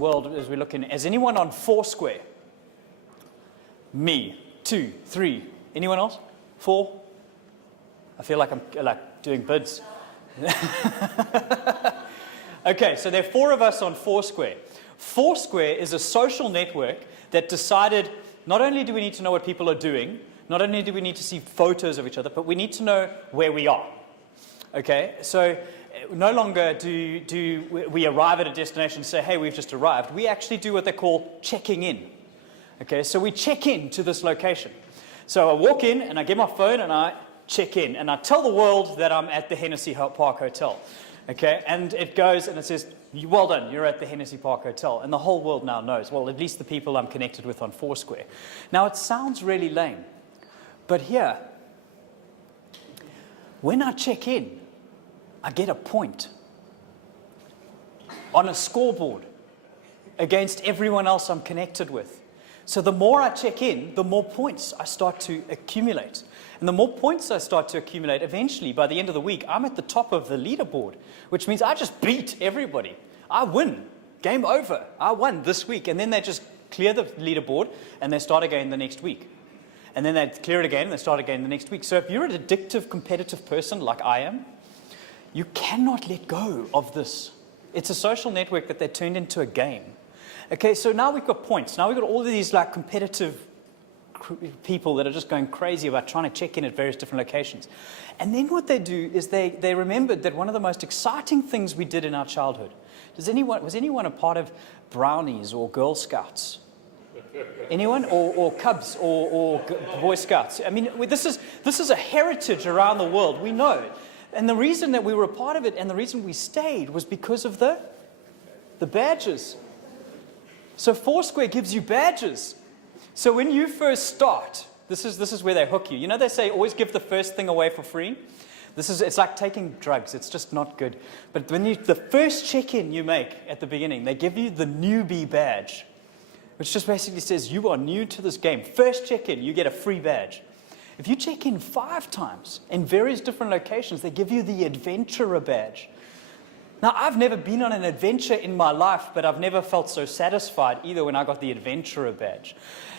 world as we're looking. Is anyone on Foursquare? Me. 2, 3. Anyone else? 4? I feel like I'm doing bids. Okay, so there are 4 of us on Foursquare. Foursquare is a social network that decided not only do we need to know what people are doing, not only do we need to see photos of each other, but we need to know where we are. Okay, so no longer do we arrive at a destination and say, hey, we've just arrived. We actually do what they call checking in. Okay, so we check in to this location. So I walk in and I get my phone and I check in and I tell the world that I'm at the Hennessy Park Hotel. Okay, and it goes and it says, well done, you're at the Hennessy Park Hotel. And the whole world now knows, well, at least the people I'm connected with on Foursquare. Now, it sounds really lame, but here, when I check in, I get a point on a scoreboard against everyone else I'm connected with. So the more I check in, the more points I start to accumulate. And the more points I start to accumulate, eventually, by the end of the week, I'm at the top of the leaderboard, which means I just beat everybody. I win. Game over. I won this week. And then they just clear the leaderboard, and they start again the next week. And then they clear it again, and they start again the next week. So if you're an addictive, competitive person like I am, you cannot let go of this. It's a social network that they turned into a game. Okay, so now we've got points. Now we've got all of these like competitive people that are just going crazy about trying to check in at various different locations. And then what they do is they remembered that one of the most exciting things we did in our childhood. Was anyone a part of Brownies or Girl Scouts? Anyone? Or Cubs or Boy Scouts? I mean, this is a heritage around the world. We know. And the reason that we were a part of it and the reason we stayed was because of the badges. So Foursquare gives you badges. So when you first start, this is where they hook you. You know they say always give the first thing away for free? It's like taking drugs. It's just not good. But when the first check-in you make at the beginning, they give you the newbie badge, which just basically says you are new to this game. First check-in, you get a free badge. If you check in 5 times in various different locations, they give you the adventurer badge. Now, I've never been on an adventure in my life, but I've never felt so satisfied either when I got the adventurer badge.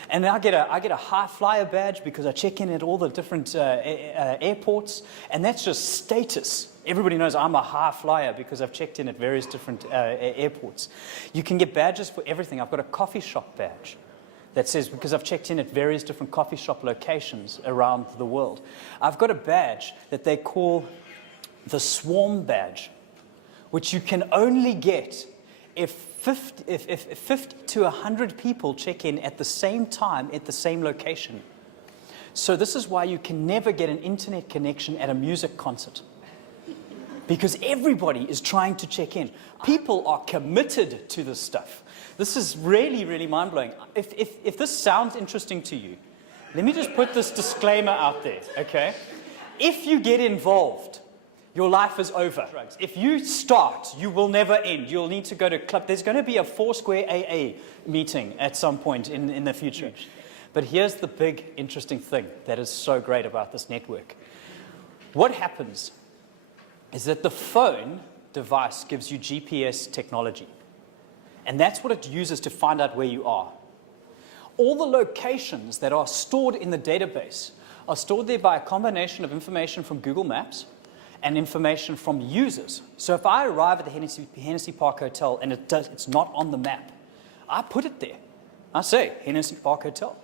And I get a high flyer badge because I check in at all the different airports, and that's just status. Everybody knows I'm a high flyer because I've checked in at various different airports. You can get badges for everything. I've got a coffee shop badge that says, because I've checked in at various different coffee shop locations around the world. I've got a badge that they call the Swarm badge, which you can only get if 50 to 100 people check in at the same time at the same location. So this is why you can never get an internet connection at a music concert, because everybody is trying to check in. People are committed to this stuff. This is really, really mind-blowing. If this sounds interesting to you, let me just put this disclaimer out there, okay? If you get involved, your life is over. If you start, you will never end. You'll need to go to club. There's going to be a Foursquare AA meeting at some point in the future. But here's the big, interesting thing that is so great about this network. What happens is that the phone device gives you GPS technology. And that's what it uses to find out where you are. All the locations that are stored in the database are stored there by a combination of information from Google Maps and information from users. So if I arrive at the Hennessy Park Hotel and it's not on the map, I put it there. I say, Hennessy Park Hotel.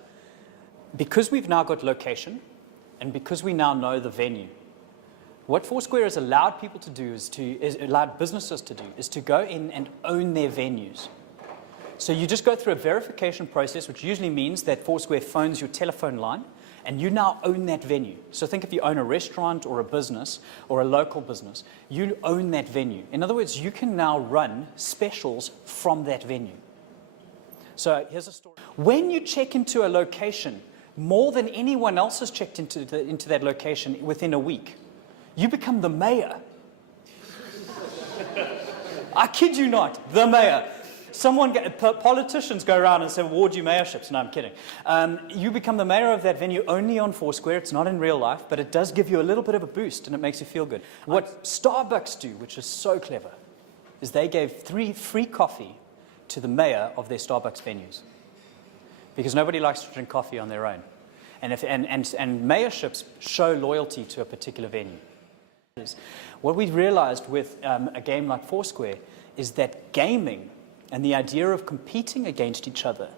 Because we've now got location, and because we now know the venue, what Foursquare has allowed people to do allowed businesses to do is to go in and own their venues. So you just go through a verification process, which usually means that Foursquare phones your telephone line, and you now own that venue. So think if you own a restaurant or a business or a local business, you own that venue. In other words, you can now run specials from that venue. So here's a story. When you check into a location, more than anyone else has checked into that location within a week, you become the mayor. I kid you not, the mayor. Politicians go around and say, award you mayorships. No, I'm kidding. You become the mayor of that venue only on Foursquare. It's not in real life, but it does give you a little bit of a boost, and it makes you feel good. What Starbucks do, which is so clever, is they gave free coffee to the mayor of their Starbucks venues, because nobody likes to drink coffee on their own. And mayorships show loyalty to a particular venue. What we realized with a game like Foursquare is that gaming and the idea of competing against each other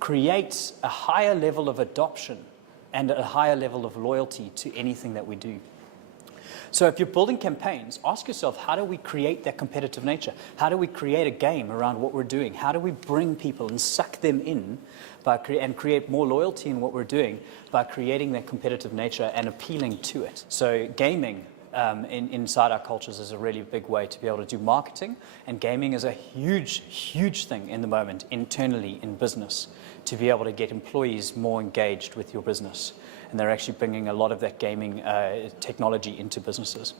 creates a higher level of adoption and a higher level of loyalty to anything that we do. So if you're building campaigns, ask yourself, how do we create that competitive nature? How do we create a game around what we're doing? How do we bring people and suck them in and create more loyalty in what we're doing by creating that competitive nature and appealing to it? So gaming inside our cultures is a really big way to be able to do marketing, and gaming is a huge, huge thing in the moment internally in business to be able to get employees more engaged with your business. And they're actually bringing a lot of that gaming technology into businesses.